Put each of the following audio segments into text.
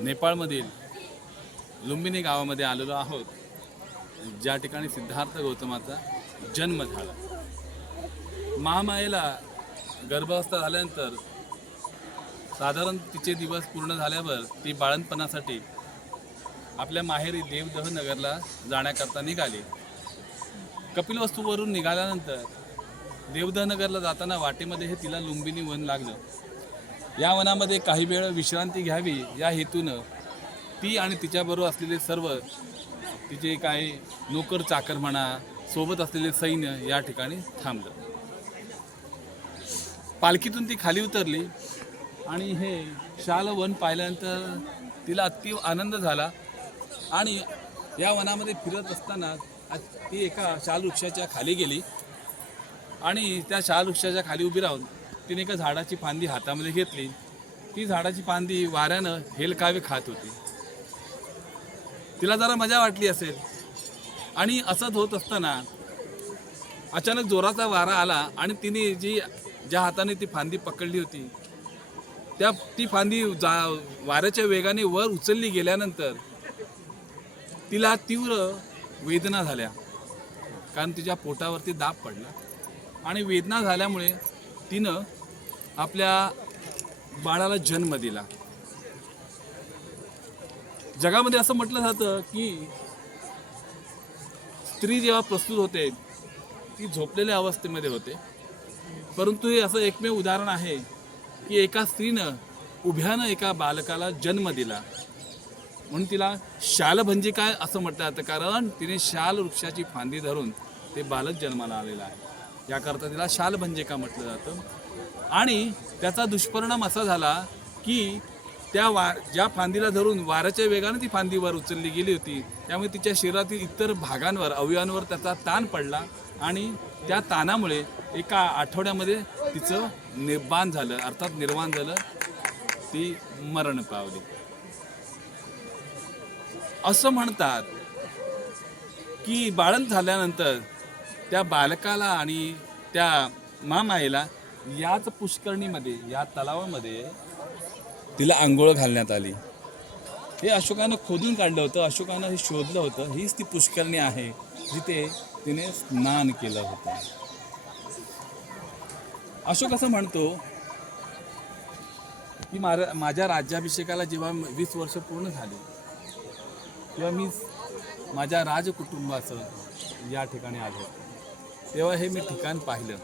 नेपाळमधील लुंबिनी गावामध्ये आलेलो आहोत. ज्या ठिकाणी सिद्धार्थ गौतमाचा जन्म झाला. महामायेला गर्भावस्था झाल्यानंतर साधारण तिचे दिवस पूर्ण झाल्यावर ती बाळणपणासाठी आपल्या माहेरी देवदह नगरला जाण्याकरता निघाली. कपिलवस्तूवरून निघाल्यानंतर देवदहनगरला जाताना वाटेमध्ये हे तिला लुंबिनी वन लागलं. या वनामध्ये काही वेळ विश्रांती घ्यावी या हेतूनं ती आणि तिच्याबरोबर असलेले सर्व तिचे काही नोकर चाकर म्हणा सोबत असलेले सैन्य या ठिकाणी थांबलं. पालखीतून ती खाली उतरली. आणि हे शाल वन पाहिल्यानंतर तिला अति आनंद झाला. आणि या वनामध्ये फिरत असताना ती एका शाल वृक्षाच्या खाली गेली. आणि त्या शाल वृक्षाच्या खाली उभी राहून तिने एका झाडाची फांदी हातामध्ये घेतली. ती झाडाची फांदी वाऱ्यानं हेलकावे खात होती. तिला जरा मजा वाटली असेल. आणि असंच होत असताना अचानक जोराचा वारा आला आणि तिने जी ज्या हाताने ती फांदी पकडली होती त्या ती फांदी जा वाऱ्याच्या वेगाने वर उचलली गेल्यानंतर तिला तीव्र वेदना झाल्या. कारण तिच्या पोटावरती दाब पडला. आणि वेदना झाल्यामुळे तिनं आपल्या बाळाला जन्म दिला. जगामध्ये असं म्हटलं जातं की स्त्री जेव्हा प्रस्तुत होते ती झोपलेल्या अवस्थेमध्ये होते. परंतु हे असं एकमेव उदाहरण आहे की एका स्त्रीनं उभ्यानं एका बालकाला जन्म दिला. म्हणून तिला शाल म्हणजे काय असं म्हटलं जातं? कारण तिने शाल वृक्षाची फांदी धरून ते बालक जन्माला आलेलं आहे. याकरता तिला शालभंजे म्हणजे का म्हटलं जातं? आणि त्याचा दुष्परिणाम असा झाला की त्या वा ज्या फांदीला धरून वाऱ्याच्या वेगाने ती फांदीवर उचलली गेली होती. त्यामुळे तिच्या शरीरातील इतर भागांवर अवयवांवर त्याचा ताण पडला. आणि त्या ताणामुळे एका आठवड्यामध्ये तिचं निर्माण झालं अर्थात निर्माण झालं ती मरण पावली. असं म्हणतात की बाळण झाल्यानंतर त्या बालकाला आणि त्या मामाईला याच पुष्करणीमध्ये या तलावामध्ये तिला आंघोळ घालण्यात आली. हे अशोकानं खोदून काढलं होतं अशोकानं हे शोधलं होतं हीच ती पुष्करणी आहे. जिथे तिने स्नान केलं होतं. अशोक असं म्हणतो की मारा माझ्या राज्याभिषेकाला जेव्हा वीस वर्ष पूर्ण झाली तेव्हा मी माझ्या राजकुटुंबाचं या ठिकाणी आलो. तेव्हा हे मी ठिकाण पाहिलं.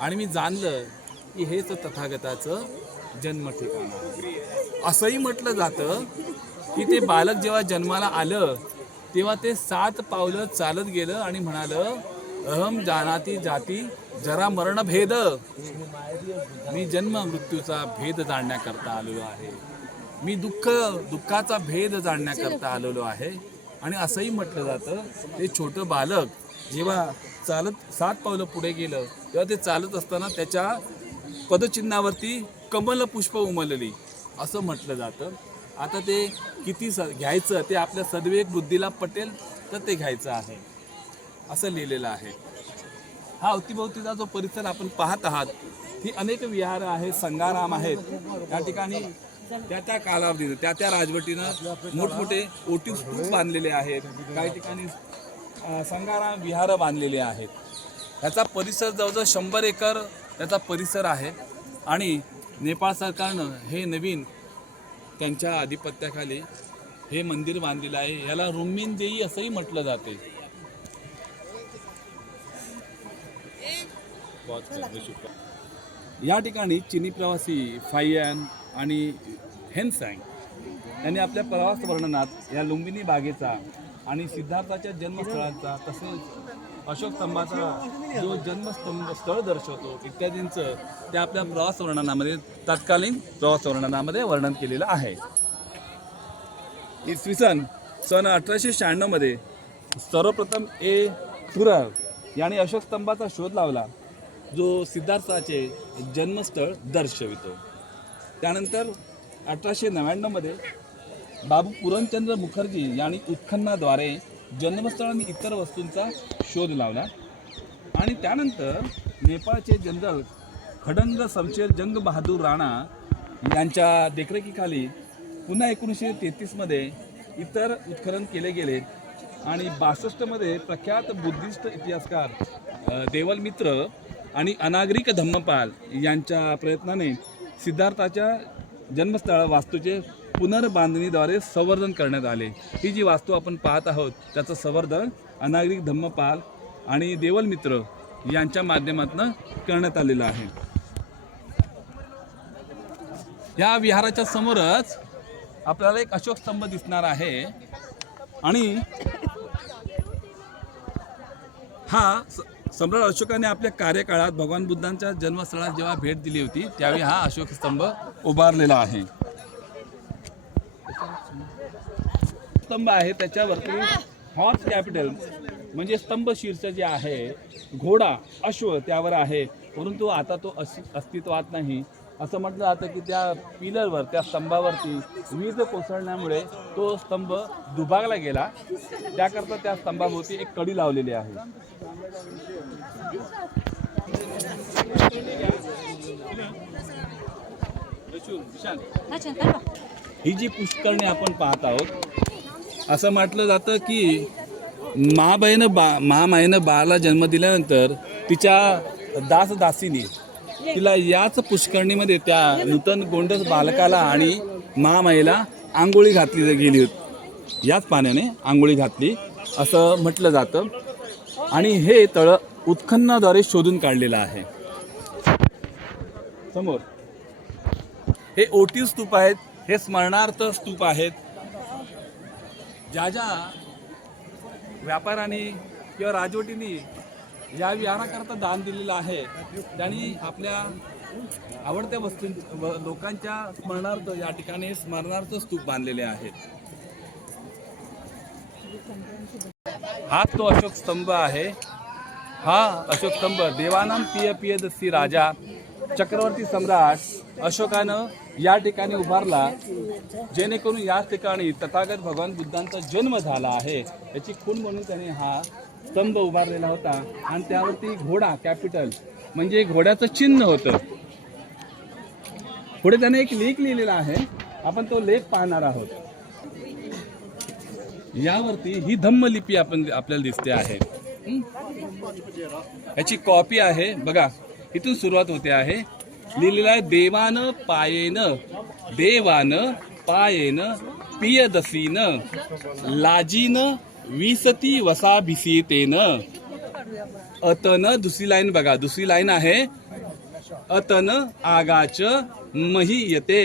आणि मी जाणलं की हेच तथागताचं जन्म ठिकाण असंही म्हटलं जातं की ते बालक जेव्हा जन्माला आलं तेव्हा ते सात पावलं चालत गेलं आणि म्हणालं अहम जानाती जाती जरा मरण भेद. मी जन्म मृत्यूचा भेद जाणण्याकरता आलेलो आहे. मी दुःख दुःखाचा भेद जाणण्याकरता आलेलो आहे. आणि असंही म्हटलं जातं ते छोटं बालक जेव्हा चालत सात पावलं पुढे गेलं तेव्हा ते चालत असताना त्याच्या पदचिन्हावरती कमल पुष्प उमलली. असं म्हटलं जातं. आता ते किती स घ्यायचं ते आपल्या सद्विवेक बुद्धीला पटेल तर ते घ्यायचं आहे. असं लिहिलेलं आहे. हा अवतीभोवतीचा जो परिसर आपण पाहत आहात ही अनेक विहार आहेत संगाराम आहेत. या ठिकाणी त्या त्या कालावधीनं त्या त्या राजवटीनं मोठमोठे ओटी स्तूप बांधलेले आहेत. काही ठिकाणी संगाराम विहार बांधलेले आहेत. ह्याचा परिसर जवळजवळ शंभर एकर त्याचा परिसर आहे. आणि नेपाळ सरकारनं हे नवीन त्यांच्या आधिपत्याखाली हे मंदिर बांधलेलं आहे. याला रुम्मिन देई असंही म्हटलं जाते. या ठिकाणी चिनी प्रवासी फायन आणि हेनसँग यांनी आपल्या प्रवास वर्णनात या लुंबिनी बागेचा आणि सिद्धार्थाच्या जन्मस्थळाचा तसेच अशोक स्तंभाचा जो जन्मस्तंभ स्थळ दर्शवतो इत्यादींचं ते आपल्या प्रवास वर्णनामध्ये तत्कालीन प्रवास वर्णनामध्ये वर्णन केलेलं आहे. इसवी सन सन अठराशे शहाण्णवमध्ये सर्वप्रथम ए. थुरर याने अशोक स्तंभाचा शोध लावला जो सिद्धार्थाचे जन्मस्थळ दर्शवितो. त्यानंतर अठराशे नव्याण्णवमध्ये बाबू पुरणचंद्र मुखर्जी यांनी उत्खननाद्वारे जन्मस्थळ आणि इतर वस्तूंचा शोध लावला. आणि त्यानंतर नेपाळचे जनरल खडंग समशेर जंग बहादूर राणा यांच्या देखरेखीखाली पुन्हा एकोणीसशे तेहतीसमध्ये इतर उत्खनन केले गेले. आणि बासष्टमध्ये प्रख्यात बुद्धिस्ट इतिहासकार देवलमित्र देवल मित्र आणि अनागरिक धम्मपाल यांच्या प्रयत्नाने सिद्धार्थाच्या जन्मस्थळ वास्तूचे पुनर्बांधणीद्वारे संवर्धन करण्यात आले. ही जी वास्तू आपण पाहत आहोत त्याचं संवर्धन अनागरिक धम्मपाल आणि देवल मित्र यांच्या माध्यमातून करण्यात आलेलं आहे. या विहाराच्या समोरच आपल्याला एक अशोक स्तंभ दिसणार आहे आणि हा सम्राट अशोकाने आपल्या कार्यकाळात भगवान बुद्धांच्या जन्मस्थळात जेव्हा भेट दिली होती त्यावेळी हा अशोक स्तंभ उभारलेला आहे. स्तंभ आहे त्याच्यावरती हॉर्स कॅपिटल म्हणजे स्तंभ शीर्ष जे आहे घोडा अश्व त्यावर आहे. परंतु आता तो अस- अस्तित्वात नाही. असं म्हटलं जातं की त्या पिलरवर त्या स्तंभावरती वीज कोसळल्यामुळे तो स्तंभ दुभागला गेला. त्याकरता त्या स्तंभाभोवती एक कडी लावलेली आहे. ही जी पुष्करणी आपण पाहत आहोत असं म्हटलं जातं की महाबाईनं बा महामाईनं बाळाला जन्म दिल्यानंतर तिच्या दास तिला याच पुष्करणीमध्ये त्या नूतन गोंडस बालकाला आणि महामाईला आंघोळी घातली गेली होती. याच पाण्याने आंघोळी घातली असं म्हटलं जातं. आणि हे तळं उत्खननाद्वारे शोधून काढलेलं आहे. समोर. हे ओटी स्तूप आहेत हे स्मरणार्थ स्तूप आहेत. ज्या ज्या व्यापाराने किंवा राजवटीने या विहाराकरता दान दिलेलं आहे त्यांनी आपल्या आवडत्या वस्तू लोकांच्या स्मरणार्थ या ठिकाणी स्मरणार्थ स्तूप बांधलेले आहेत. हा तो अशोक स्तंभ आहे. हा अशोक स्तंभ देवानाम पिय पियदस्सी राजा चक्रवर्ती सम्राट अशोकानं या ठिकाणी उभारला जेणेकरून या ठिकाणी तथागत भगवान बुद्धांचा जन्म झाला आहे. याची खूण म्हणून त्याने हा स्तंभ उभारलेला होता. आणि त्यावरती घोडा कॅपिटल म्हणजे घोड्याचं चिन्ह होतं. पुढे त्याने एक लेख लिहिलेला आहे. आपण तो लेख पाहणार आहोत. यावरती ही धम्म लिपी आपण आपल्याला दिसते आहे. याची कॉपी आहे. बघा. इथून सुरुवात होते आहे. लिहिलेलं आहे देवान पायेन देवान पायेन पियदसीन लाजीन विसती वसा भिसीतेन अतन दुसरी लाईन बघा दुसरी लाईन आहे. अतन आगाच मही येते.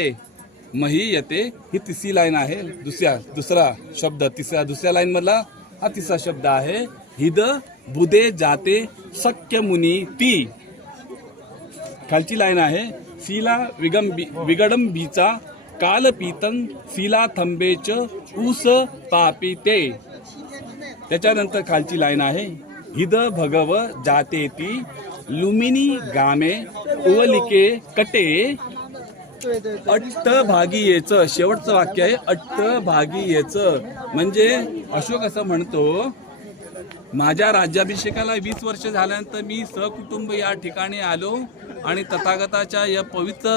मही येते ही तिसरी लाईन आहे. दुसऱ्या दुसरा शब्द तिसऱ्या दुसऱ्या लाईन मधला हा तिसरा शब्द आहे. हिद बुदे जाते शक्य मुनी ती. खालची लाईन आहे. शिला विगंबी विगडंबीचा कालपीतन शिला थंबेच ऊस तापिते. त्याच्यानंतर खालची लाईन आहे. हिद भगव जाते ती लुमिनी गामे उवलिके कटे. अट्ट भागी येच शेवटचं वाक्य आहे अट्ट भागी येच म्हणजे अशोक असं म्हणतो माझ्या राज्याभिषेकाला वीस वर्ष झाल्यानंतर मी सहकुटुंब या ठिकाणी आलो. आणि तथागताच्या या पवित्र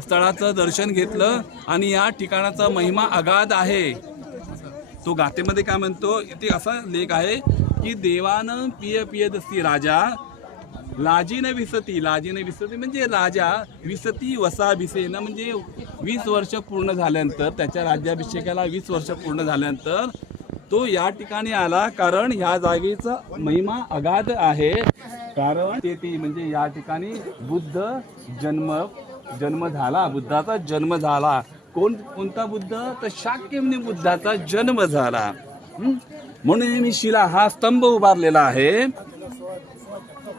स्थळाचं दर्शन घेतलं आणि या ठिकाणाचा महिमा अगाध आहे. तो गातेमध्ये काय म्हणतो इथे असा लेख आहे की देवानं पिय पियदस्ती राजा लाजीन विसती लाजीन विसती म्हणजे राजा विसती वसा भिसेन म्हणजे वीस वर्ष पूर्ण झाल्यानंतर त्याच्या राज्याभिषेकाला वीस वर्ष पूर्ण झाल्यानंतर तो या ठिकाणी आला कारण ह्या जागेचा महिमा अगाध आहे. कारण ते ती म्हणजे या ठिकाणी बुद्ध जन्म जन्म झाला. बुद्धाचा जन्म झाला. कोण कोणता बुद्ध? तर शाक्यमने बुद्धाचा जन्म झाला. म्हणून मी शिला हा स्तंभ उभारलेला आहे.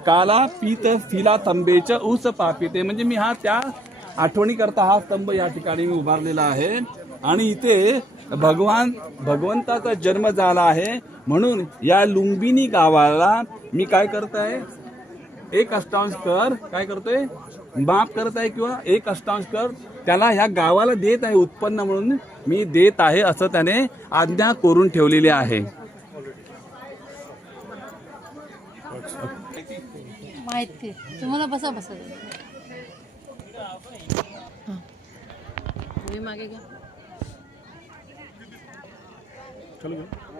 काला पीत शिला तंबेच ऊस पापिते. म्हणजे मी हा त्या आठवणी करता हा स्तंभ या ठिकाणी मी उभारलेला आहे. आणि इथे भगवान भगवंताचा जन्म झाला आहे. म्हणून या लुंबिनी गावाला मी काय करत आहे एक अष्टांश कर. काय करतोय? माफ करत आहे किंवा एक अष्टांश कर. त्याला ह्या गावाला देत आहे उत्पन्न म्हणून. मी देत आहे असं त्याने आज्ञा करून ठेवलेली आहे. माहिती तुम्हाला बसा बसा. हां. तुम्ही मागे घ्या.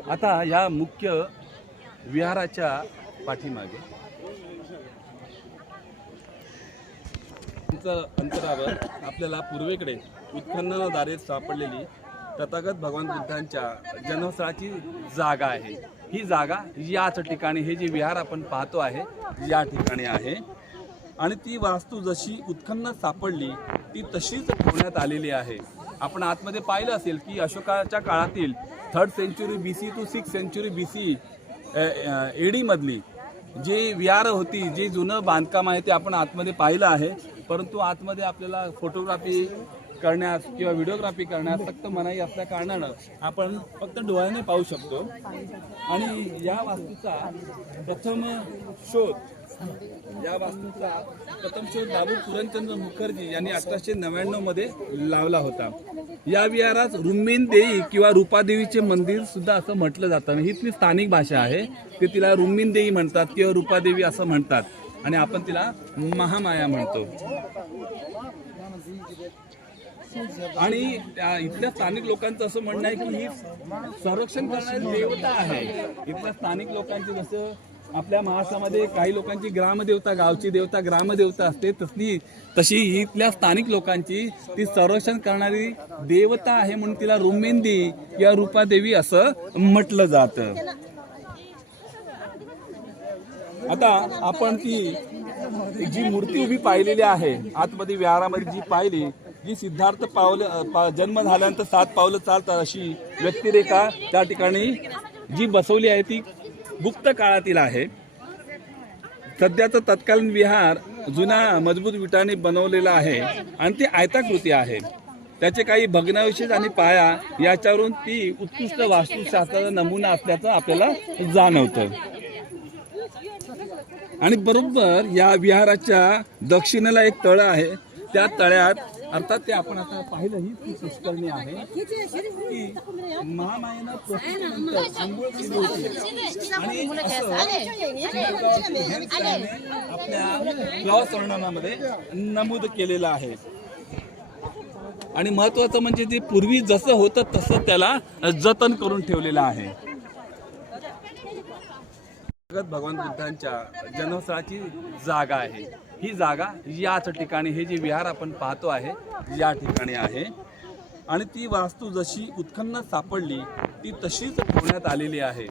आता या मुख्य विहाराच्या पाठीमागे किलोमीटरच्या अंतरावर आपल्याला पूर्वेकडे उत्खननाद्वारे सापडलेली तथागत भगवान बुद्धांच्या जन्मस्थळाची जागा आहे. ही जागा याच ठिकाणी हे जे विहार आपण पाहतो आहे या ठिकाणी आहे. आणि ती वास्तू जशी उत्खन्न सापडली ती तशीच ठेवण्यात आलेली आहे. आपण आतमध्ये पाहिलं असेल की अशोकाच्या काळातील third century B C two six century B C एडीमधली जे विहार होती जे जुनं बांधकाम आहे ते आपण आतमध्ये पाहिलं आहे. परंतु आतमध्ये आपल्याला फोटोग्राफी करण्यास किंवा व्हिडिओग्राफी करण्यास फक्त मनाई असल्या कारणानं आपण फक्त डोळ्याने पाहू शकतो. आणि या वास्तूचा प्रथम शोध या वास्तूचा प्रथम शोध बाबू पुरणचंद्र मुखर्जी यांनी अठराशे नव्याण्णवमध्ये लावला होता. या विहारात रुम्मीन देई किंवा रूपादेवीचे मंदिर सुद्धा असं म्हटलं जातं. ही ती स्थानिक भाषा आहे. ते तिला रुम्मीन देई म्हणतात किंवा रूपादेवी असं म्हणतात. आणि आपण तिला महामाया म्हणतो. आणि इथल्या स्थानिक लोकांचं असं म्हणणं आहे की ही संरक्षण करणारी देवता आहे. इथल्या स्थानिक लोकांची जसं आपल्या महाराष्ट्रामध्ये काही लोकांची ग्रामदेवता गावची देवता ग्रामदेवता असते तसली तशी इथल्या स्थानिक लोकांची ती संरक्षण करणारी देवता आहे म्हणून तिला रुमेंदी या रूपादेवी असं म्हटलं जातं. आता आपण ती जी मूर्ती उभी पाहिलेली आहे आतमध्ये विहारामध्ये जी पाहिली जी सिद्धार्थ पावलं जन्म झाल्यानंतर सात पावलं चालतात अशी व्यक्तिरेखा त्या ठिकाणी जी बसवली आहे ती गुप्त काळातील आहे. सध्याचा तत्कालीन विहार जुना मजबूत विटाने बनवलेला आहे आणि ती आयताकृती आहे. त्याचे काही भग्नाविशेष आणि पाया याच्यावरून ती उत्कृष्ट वास्तुशास्त्राचा नमुना असल्याचं आपल्याला जाणवतं. आणि बरोबर या विहाराच्या दक्षिणेला एक तळ आहे. त्या तळ्यात अर्थात ते आपण आता पाहिलं ही ती पुष्करणी आहे. की महामायेनं आंघोळ केली होती. आणि असं आपल्या क्रॉस वर्णनामध्ये नमूद केलेलं आहे. आणि महत्वाचं म्हणजे ते पूर्वी जसं होतं तसं त्याला जतन करून ठेवलेलं आहे. भगवान बुद्धांच्या जन्मस्थळाची जागा आहे. ही जागा याच ठिकाणी हे जे विहार आपण पाहतो आहे या ठिकाणी आहे. आणि ती वास्तू जशी उत्खन्न सापडली ती तशीच ठेवण्यात आलेली आहे.